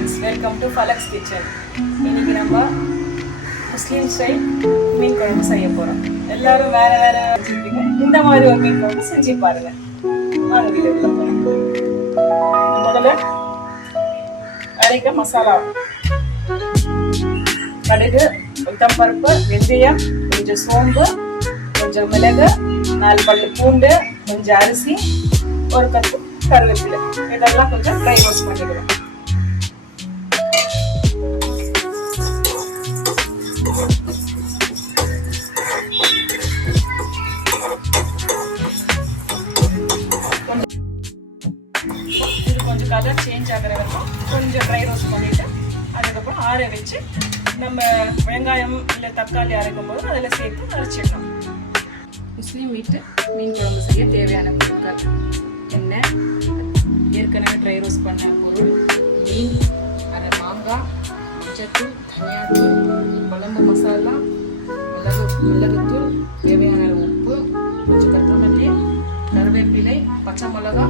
Friends, welcome to Falak's kitchen. இன்னைக்கு நம்ம முஸ்லீம் style மீன் குழம்பு செய்ய போகிறோம். எல்லாரும் வேற வேற வச்சுருப்பீங்க, இந்த மாதிரி ஒரு மீன் குழம்பு செஞ்சு பாருங்க. வாங்க வீடியோக்குள்ள போகலாம். முதல்ல அரைக்க மசாலா: கடுகு, உளுத்தம்பருப்பு, வெந்தயம், கொஞ்சம் சோம்பு, கொஞ்சம் மிளகு, 4 பல்லு பூண்டு, கொஞ்சம் அரிசி, ஒரு கப்பு கருவேப்பிலை. இதெல்லாம் கொஞ்சம் ட்ரை ரோஸ்ட் பண்ணிடுவேன். இது கொஞ்சம் கலர் சேஞ்ச் ஆகிற வரைக்கும் கொஞ்சம் ட்ரை ரோஸ்ட் பண்ணிட்டு அதுக்கப்புறம் ஆற வச்சு நம்ம வெங்காயம் இல்லை தக்காளி அரைக்கும் போது அதில் சேர்த்து அரைச்சிடணும். முஸ்லீம் வீட்டு மீன் குழம்பு செய்ய தேவையான பொருட்கள்: எண்ணெய், ஏற்கனவே ட்ரை ரோஸ்ட் பண்ண பொருள், மீன், அரை மாங்காய், மஞ்சத்தூள், தனியாத்தூள், குழம்பு மசாலா, மிளகுத்தூள், தேவையான உப்பு, கொஞ்சம் கொத்தமல்லி, கருவேப்பிலை, பச்சை மிளகா,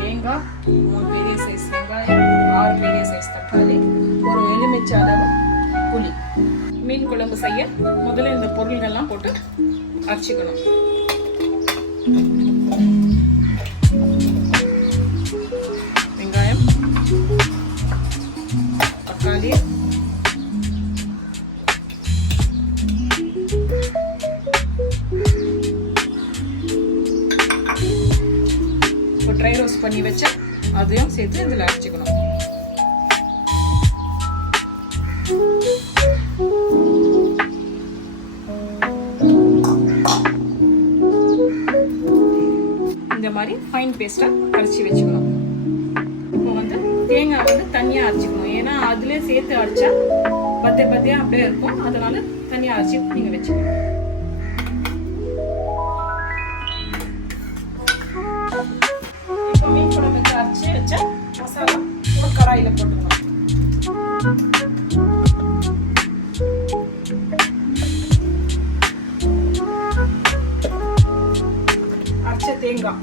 தேங்காய், 3 பெரிய சைஸ் வெங்காயம், 6 பெரிய சைஸ் தக்காளி, ஒரு எலுமிச்சை அளவு புளி. மீன் குழம்பு செய்ய முதல்ல இந்த பொருள்கள்லாம் போட்டு அரைச்சிக்கணும். வெங்காயம், தக்காளி, இப்போ ட்ரை ரோஸ்ட் பண்ணி வச்ச அதையும் சேர்த்து இதில் அரைச்சிக்கணும். இந்த மாதிரி ஃபைன் பேஸ்ட்டாக அரைச்சி வச்சுக்கணும். இப்போ வந்து தேங்காய் வந்து தனியாக அரைச்சிக்கணும். ஏன்னா அதுலேயே சேர்த்து அரைச்சா பத்தியாக அப்படியே இருக்கும். அதனால தனியாக அரைச்சி நீங்கள் வச்சுக்கணும். இப்போ மீன் குழம்புக்கு அரைச்சி வச்ச மசாலா ஒரு கடாயில் போட்டுக்கணும். அரைச்ச தேங்காய்,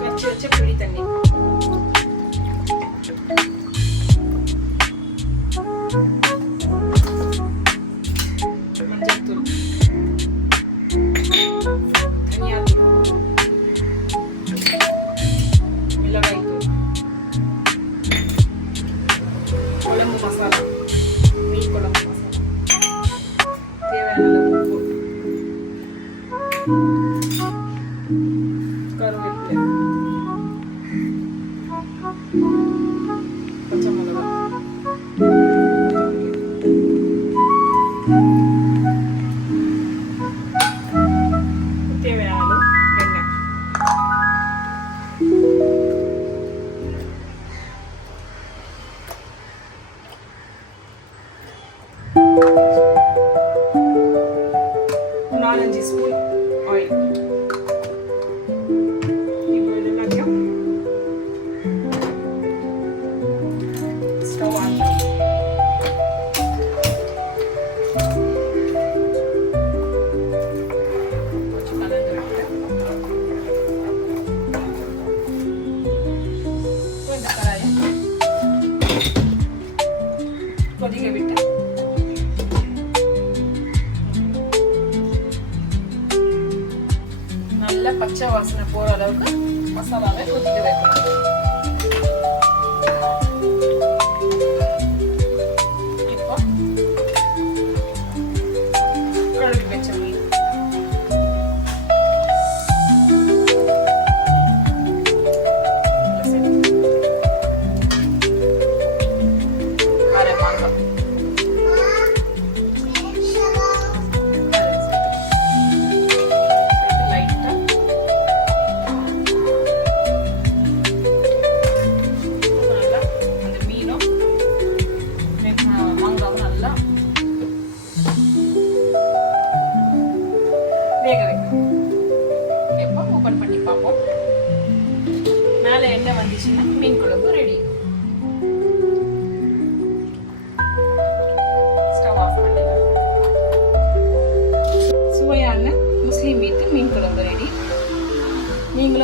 கரைச்சி வச்ச புளி தண்ணி, மஞ்சள்தூள், தனியாத்தூள், மிளகாய்த்தூள், குழம்பு மசாலா, மீன் குழம்பு மசாலா, தேவையான அளவு உப்பு, கருவேப்பிலை, பச்சை மிளகா, தேவையான அளவு எண்ணெய். ஒரு 4-5 ஸ்பூன் ஆயில். இப்போ இது எல்லாத்தையும் ஸ்டவ் ஆன் பண்ணி கொஞ்சம் கலந்து விட்டு இந்த கடாயை கொதிக்க விட்டு நல்ல பச்சை வாசனை போற அளவுக்கு மசாலாவை கொதிக்க வைக்கணும். இப்போ கழுவி வச்ச மீன், அரை மாங்காய், லைட்டா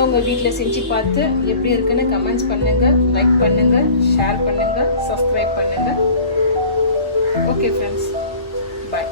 நீங்களும் உங்கள் வீட்டில் செஞ்சு பார்த்து எப்படி இருக்குன்னு கமெண்ட்ஸ் பண்ணுங்கள், லைக் பண்ணுங்கள், ஷேர் பண்ணுங்கள், சப்ஸ்கிரைப் பண்ணுங்கள். ஓகே ஃப்ரெண்ட்ஸ், பாய்.